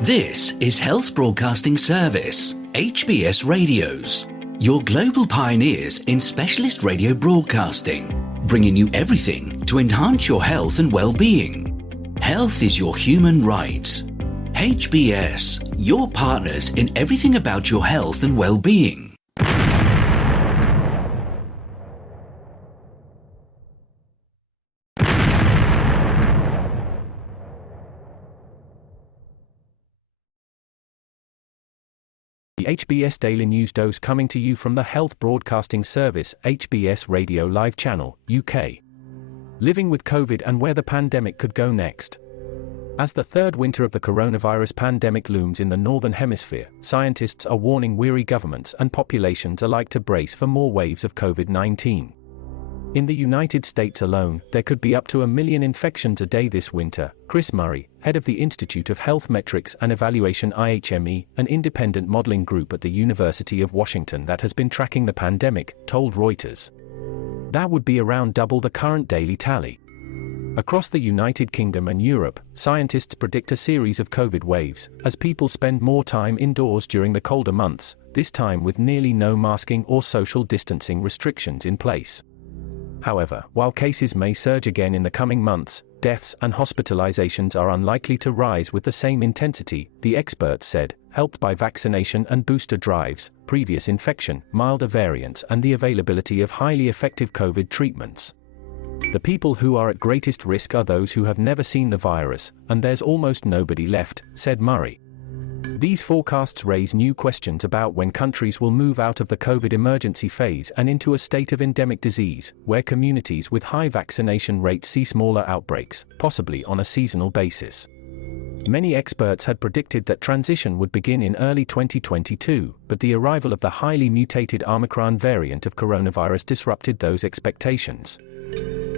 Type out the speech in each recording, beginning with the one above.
This is Health Broadcasting Service HBS Radios, your global pioneers in specialist radio broadcasting, bringing you everything to enhance your health and well-being. Health is your human right. HBS, your partners in everything about your health and well-being. The HBS Daily News Dose coming to you from the Health Broadcasting Service HBS Radio Live Channel, UK. Living with COVID and where the pandemic could go next. As the third winter of the coronavirus pandemic looms in the Northern Hemisphere, scientists are warning weary governments and populations alike to brace for more waves of COVID-19. In the United States alone, there could be up to 1 million infections a day this winter, Chris Murray, head of the Institute of Health Metrics and Evaluation IHME, an independent modeling group at the University of Washington that has been tracking the pandemic, told Reuters. That would be around double the current daily tally. Across the United Kingdom and Europe, scientists predict a series of COVID waves, as people spend more time indoors during the colder months, this time with nearly no masking or social distancing restrictions in place. However, while cases may surge again in the coming months, deaths and hospitalizations are unlikely to rise with the same intensity, the experts said, helped by vaccination and booster drives, previous infection, milder variants and the availability of highly effective COVID treatments. The people who are at greatest risk are those who have never seen the virus, and there's almost nobody left, said Murray. These forecasts raise new questions about when countries will move out of the COVID emergency phase and into a state of endemic disease, where communities with high vaccination rates see smaller outbreaks, possibly on a seasonal basis. Many experts had predicted that transition would begin in early 2022, but the arrival of the highly mutated Omicron variant of coronavirus disrupted those expectations.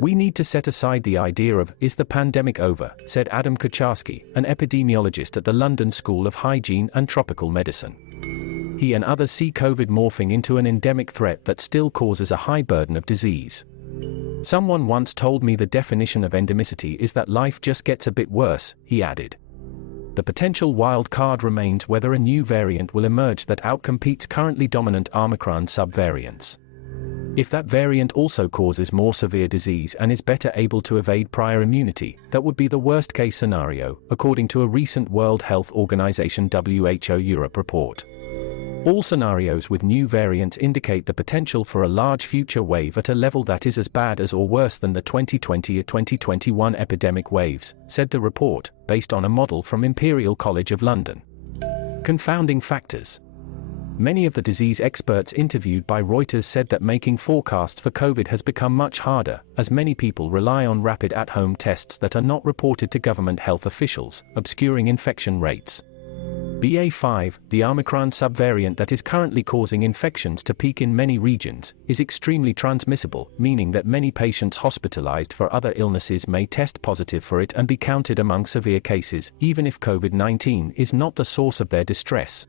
We need to set aside the idea of, is the pandemic over, said Adam Kucharski, an epidemiologist at the London School of Hygiene and Tropical Medicine. He and others see COVID morphing into an endemic threat that still causes a high burden of disease. Someone once told me the definition of endemicity is that life just gets a bit worse, he added. The potential wild card remains whether a new variant will emerge that outcompetes currently dominant Omicron subvariants. If that variant also causes more severe disease and is better able to evade prior immunity, that would be the worst-case scenario, according to a recent World Health Organization WHO Europe report. All scenarios with new variants indicate the potential for a large future wave at a level that is as bad as or worse than the 2020 or 2021 epidemic waves, said the report, based on a model from Imperial College of London. Confounding factors. Many of the disease experts interviewed by Reuters said that making forecasts for COVID has become much harder, as many people rely on rapid at-home tests that are not reported to government health officials, obscuring infection rates. BA.5, the Omicron subvariant that is currently causing infections to peak in many regions, is extremely transmissible, meaning that many patients hospitalized for other illnesses may test positive for it and be counted among severe cases, even if COVID-19 is not the source of their distress.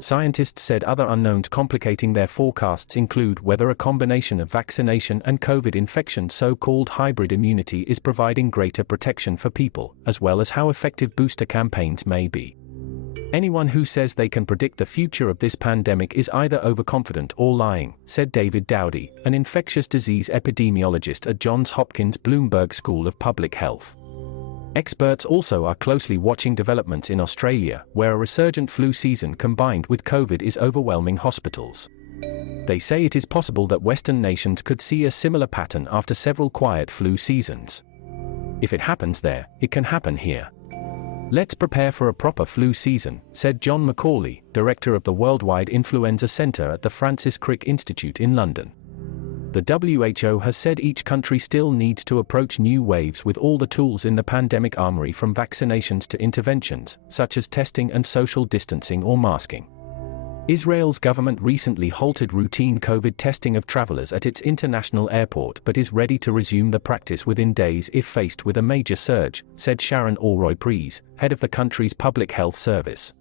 Scientists said other unknowns complicating their forecasts include whether a combination of vaccination and COVID infection, so-called hybrid immunity, is providing greater protection for people, as well as how effective booster campaigns may be. Anyone who says they can predict the future of this pandemic is either overconfident or lying, said David Dowdy, an infectious disease epidemiologist at Johns Hopkins Bloomberg School of Public Health. Experts also are closely watching developments in Australia, where a resurgent flu season combined with COVID is overwhelming hospitals. They say it is possible that Western nations could see a similar pattern after several quiet flu seasons. If it happens there, it can happen here. Let's prepare for a proper flu season, said John Macaulay, director of the Worldwide Influenza Centre at the Francis Crick Institute in London. The WHO has said each country still needs to approach new waves with all the tools in the pandemic armory, from vaccinations to interventions, such as testing and social distancing or masking. Israel's government recently halted routine COVID testing of travelers at its international airport but is ready to resume the practice within days if faced with a major surge, said Sharon Alroy-Preece, head of the country's public health service.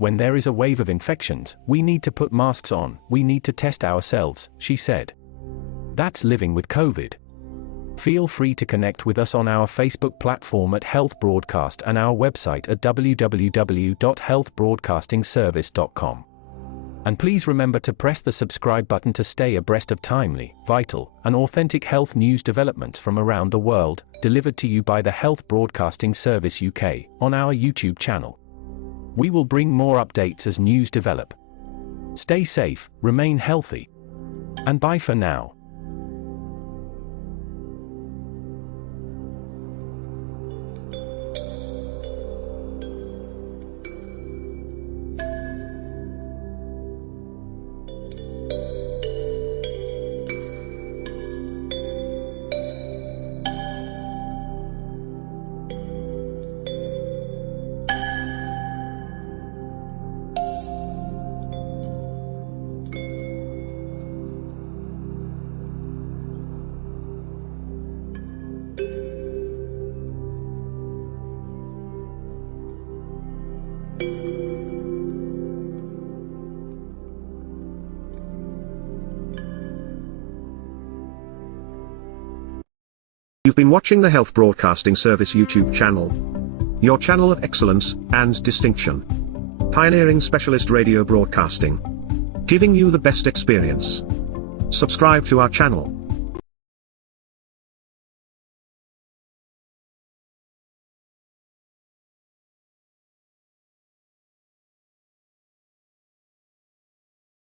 When there is a wave of infections, we need to put masks on, we need to test ourselves, she said. That's living with COVID. Feel free to connect with us on our Facebook platform at Health Broadcast and our website at www.healthbroadcastingservice.com. And please remember to press the subscribe button to stay abreast of timely, vital, and authentic health news developments from around the world, delivered to you by the Health Broadcasting Service UK on our YouTube channel. We will bring more updates as news develop. Stay safe, remain healthy, and bye for now. You've been watching the Health Broadcasting Service YouTube channel. Your channel of excellence and distinction. Pioneering specialist radio broadcasting. Giving you the best experience. Subscribe to our channel.